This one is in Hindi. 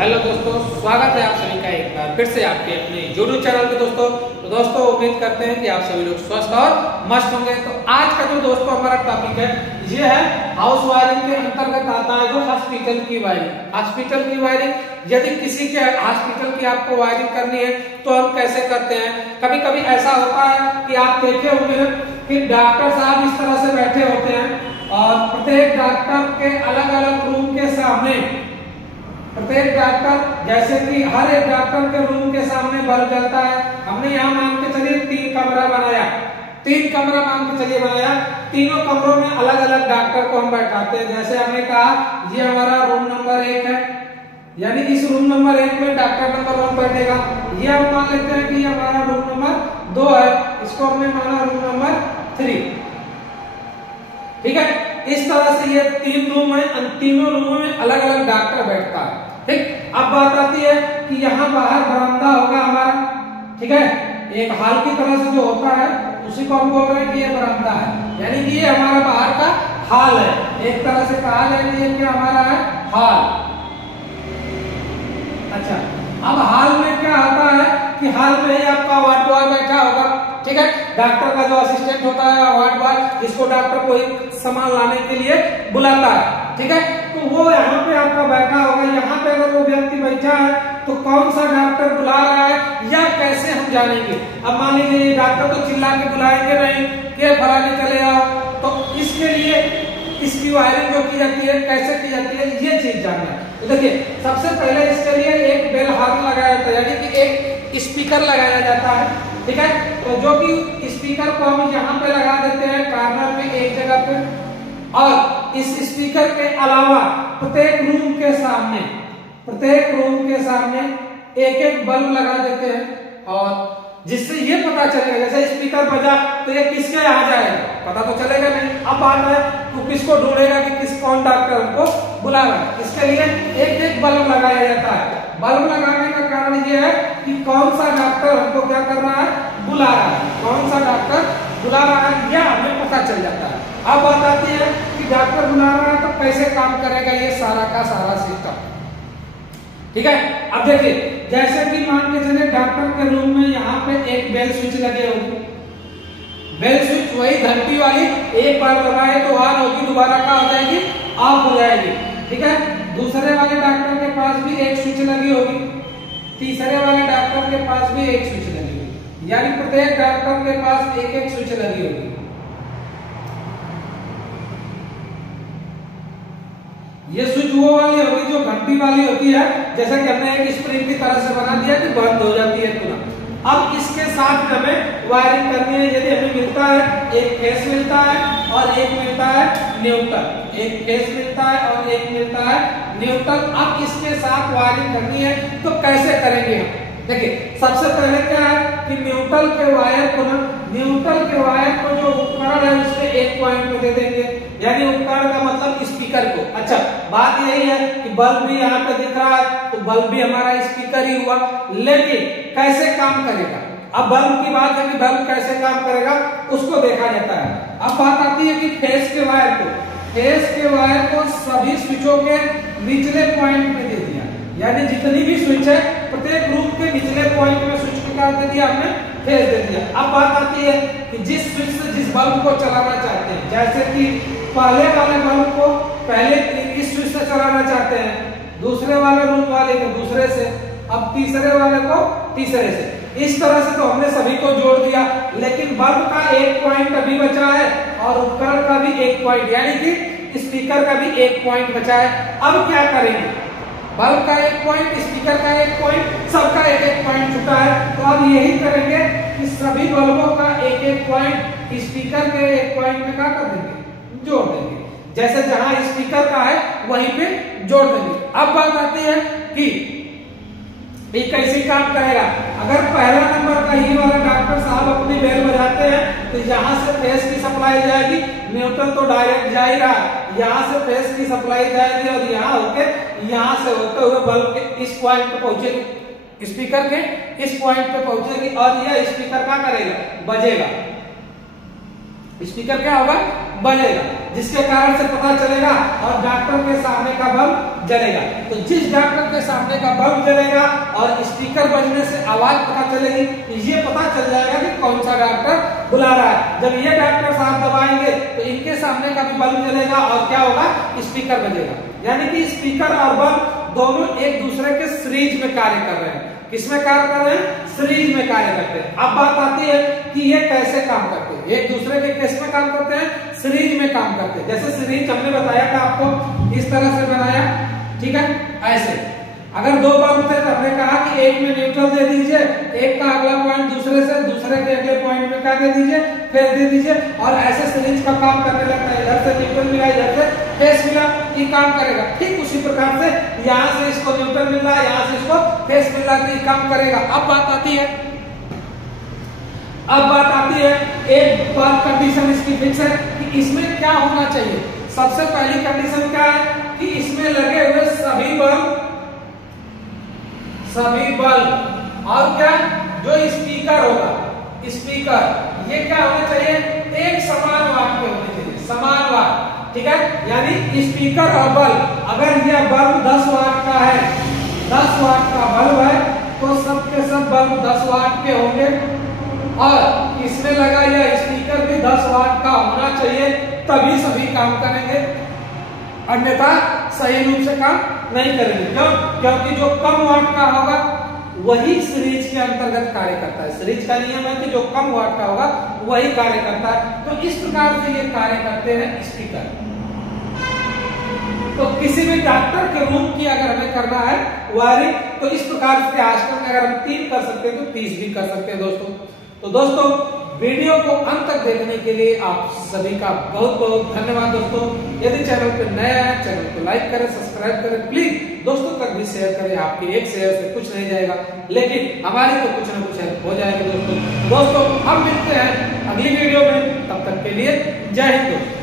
हेलो दोस्तों, स्वागत है आप सभी का एक बार फिर से आपके अपने यूट्यूब चैनल पे दोस्तों। तो दोस्तों उम्मीद करते हैं कि आप सभी लोग स्वस्थ और मस्त होंगे। तो आज का जो दोस्तों हमारा टॉपिक है ये है हाउस वायरिंग के अंतर्गत आता है जो हॉस्पिटल की वायरिंग। हॉस्पिटल की वायरिंग यदि किसी के हॉस्पिटल की आपको वायरिंग करनी है तो हम कैसे करते हैं। कभी कभी ऐसा होता है कि आप देखे होंगे कि डॉक्टर साहब इस तरह से बैठे होते हैं और प्रत्येक डॉक्टर के अलग अलग रूम के सामने प्रत्येक डॉक्टर जैसे कि हर एक डॉक्टर के रूम के सामने बल्ब जलता है। हमने यहाँ मान के चलिए 3 कमरा बनाया, 3 कमरा मान के चलिए बनाया। तीनों कमरों में अलग अलग डॉक्टर को हम बैठाते हैं। जैसे हमने कहा ये हमारा रूम नंबर 1 है, यानी इस रूम नंबर 1 में डॉक्टर नंबर 1 बैठेगा। ये हम मान लेते हैं कि ये हमारा रूम नंबर 2 है, इसको हमने माना रूम नंबर 3। ठीक है, इस तरह से ये 3 रूम है, तीनों रूमों में अलग अलग डॉक्टर बैठता है। ठीक, अब बात आती है कि यहाँ बाहर बरामदा होगा हमारा। ठीक है, एक हॉल की तरह से जो होता है उसी को हम बोल रहे हैं कि ये बरामदा है, यानी कि ये हमारा बाहर का हॉल है। एक तरह से कहा जाए कि ये क्या हमारा है, हॉल। अच्छा, अब हॉल में क्या होता है कि हॉल में ही आपका वार्ड बॉय बैठा होगा। ठीक है, डॉक्टर का जो असिस्टेंट होता है वार्ड बॉय, जिसको डॉक्टर को सामान लाने के लिए बुलाता है। ठीक है, तो वो यहाँ पे आपका बैठा होगा। यहाँ पे अगर वो व्यक्ति बैठा है तो कौन सा डॉक्टर बुला रहा है या कैसे हम जानेंगे। अब मान लीजिए डॉक्टर तो चिल्ला के बुलाएंगे नहीं कि फलाने चले आओ, तो इसके लिए इसकी वायरिंग जो की जाती है कैसे की जाती है ये चीज जानना है। तो देखिए, सबसे पहले इसके लिए एक बेल हॉर्न लगाया जाता है, यानी कि एक स्पीकर लगाया जाता है। ठीक है, तो जो कि स्पीकर को हम यहाँ पे लगा देते हैं कॉर्नर में एक जगह पे, और इस स्पीकर के अलावा प्रत्येक रूम के सामने एक एक बल्ब लगा देते हैं, और जिससे ये पता चलेगा जैसे स्पीकर बजा तो ये किसके यहाँ जाएगा, पता तो चलेगा नहीं। अब बात है तो किसको ढूंढेगा कि कौन डॉक्टर हमको बुला रहा है। इसके लिए एक एक बल्ब लगाया जाता है। बल्ब लगाने का कारण ये है कि कौन सा डॉक्टर हमको क्या कर रहा है, बुला रहा है, कौन सा डॉक्टर बुला रहा है यह हमें पता चल जाता है। अब बात आती है कि डॉक्टर बुला रहा है तो कैसे काम करेगा ये सारा का सारा सिस्टम। ठीक है, अब देखिए जैसे कि मान के चले डॉक्टर के रूम में यहाँ पे एक बेल स्विच लगे होगी। बेल स्विच वही घंटी वाली, एक बार दबाए तो ऑन होगी, दोबारा क्या हो जाएगी, ऑफ हो जाएगी। ठीक है, दूसरे वाले डॉक्टर के पास भी एक स्विच लगी होगी, तीसरे वाले डॉक्टर के पास भी एक स्विच लगी होगी, यानी प्रत्येक डॉक्टर के पास एक एक स्विच लगी होगी। ये स्विच वो वाली होगी जो घंटी वाली होती है, जैसा कि हमने एक स्प्रिंग की तरह से बना दिया कि बंद हो जाती है तुरंत। अब इसके साथ हमें वायरिंग करनी है। यदि हमें मिलता है एक फेस मिलता है और एक मिलता है न्यूट्रल, एक फेस मिलता है और एक मिलता है न्यूट्रल। अब इसके साथ वायरिंग करनी है तो कैसे करेंगे हम। देखिए, सबसे पहले क्या है कि न्यूट्रल के वायर को जो उपकरण है उसके एक पॉइंट में दे देंगे, यानी उपकरण का मतलब स्पीकर को। अच्छा, बात यही है कि बल्ब भी यहाँ पे दिख रहा है तो बल्ब भी हमारा स्पीकर ही हुआ, लेकिन कैसे काम करेगा। अब बल्ब की बात है कि बल्ब कैसे काम करेगा उसको देखा जाता है। अब बात आती है कि फेस के वायर को सभी स्विचों के निचले पॉइंट में दे दिया, यानी जितनी भी स्विच है प्रत्येक रूम के निचले पॉइंट में स्विच को क्या दे दिया, हमने फेस दे दिया। अब बात आती है कि जिस स्विच से जिस बल्ब को चलाना चाहते हैं, जैसे कि पहले वाले बल्ब को पहले इस स्विच से चलाना चाहते हैं, दूसरे वाले रूम वाले को दूसरे से, अब तीसरे वाले को तीसरे से। इस तरह से तो हमने सभी को जोड़ दिया, लेकिन बल्ब का एक पॉइंट अभी बचा है और उपकरण का भी एक पॉइंट, यानी कि स्पीकर का भी एक पॉइंट बचा है। अब क्या करेंगे, बल्ब का एक पॉइंट, स्पीकर का एक पॉइंट, सबका एक एक पॉइंट छूटा है। तो अब यही करेंगे कि सभी बल्बों का एक एक पॉइंट स्पीकर के एक पॉइंट में क्या कर देंगे, जोड़ देंगे। जैसे जहां स्पीकर का है वहीं पे जोड़ देंगे। अब बात आती है कि ये कैसे काम करेगा। अगर पहला नंबर का ही वाला डॉक्टर साहब अपनी बेल बजाते हैं तो यहाँ से फेस की सप्लाई जाएगी, न्यूट्रल तो डायरेक्ट जा ही रहा, यहाँ से फेस की सप्लाई जाएगी और यहाँ से होते हुए बल्ब के इस पॉइंट पे पहुंचेगी, स्पीकर के इस पॉइंट पे पहुंचेगी और यह स्पीकर क्या करेगा, बजेगा। स्पीकर क्या होगा, बजेगा, जिसके कारण से पता चलेगा और डॉक्टर के सामने का बल्ब जलेगा। तो जिस डॉक्टर के सामने का का बल्ब जलेगा और स्पीकर बजने से आवाज पता चलेगी, ये पता चल जाएगा कि कौन सा डॉक्टर बुला रहा है। जब ये डॉक्टर साहब दबाएंगे तो इनके सामने का भी बल्ब जलेगा और क्या होगा, स्पीकर बजेगा। यानी कि स्पीकर और बल्ब दोनों एक दूसरे के सीरीज में कार्य कर रहे हैं। किसमें कार्य कर रहे हैं, सीरीज में कार्य करते हैं। अब बात आती है कि ये कैसे काम करते हैं, एक दूसरे के केस में काम करते हैं, सीरीज में काम करते हैं। जैसे सीरीज हमने बताया था आपको, इस तरह से बनाया, ठीक है, ऐसे। अगर दो बल्ब थे तो हमने कहा कि एक में न्यूट्रल दे दीजिए, एक का अगला पॉइंट दूसरे से, दूसरे के अगले पॉइंट में क्या दे दीजिए, फेस दे दीजिए, और ऐसे सीरीज का काम करने लगता है। इधर से न्यूट्रल मिला, इधर से फेस मिला, ये काम करेगा। ठीक उसी प्रकार से यहाँ से इसको न्यूट्रल मिल रहा है, यहाँ से इसको फेस मिल रहा है, तो ये काम करेगा। अब बात आती है एक बात, कंडीशन इसकी फिक्स है कि इसमें क्या होना चाहिए। सबसे पहली कंडीशन क्या है कि इसमें लगे हुए सभी बल्ब और क्या, जो स्पीकर होगा, स्पीकर ये क्या होना चाहिए, एक समान वाट के होने चाहिए, समान वाट, ठीक है। यानी स्पीकर और बल्ब, अगर यह बल्ब 10 वाट का है, 10 वाट का बल्ब है, तो सब के सब बल्ब 10 वाट के होंगे, और इसमें लगा यह स्पीकर भी 10 वाट का होना चाहिए, तभी सभी काम करेंगे, अन्यथा सही रूप से काम नहीं करेंगे। क्यों? क्योंकि जो कम वाट का होगा वही सीरीज के अंतर्गत कार्य करता है। सीरीज का नियम है कि जो कम वाट का होगा वही कार्य करता है। तो इस प्रकार से ये कार्य करते हैं स्पीकर। तो किसी भी डॉक्टर के रूम की अगर हमें करना है वायरिंग, तो इस प्रकार से आजकल अगर हम 3 कर सकते हैं तो 30 भी कर सकते हैं दोस्तों। तो दोस्तों, वीडियो को अंत तक देखने के लिए आप सभी का बहुत बहुत धन्यवाद दोस्तों। यदि चैनल पर नया है, चैनल को लाइक करें, सब्सक्राइब करें, प्लीज दोस्तों तक भी शेयर करें। आपकी एक शेयर से कुछ नहीं जाएगा, लेकिन हमारी तो कुछ ना कुछ हेल्प हो जाएगी दोस्तों। हम मिलते हैं अगली वीडियो में, तब तक के लिए जय हिंद।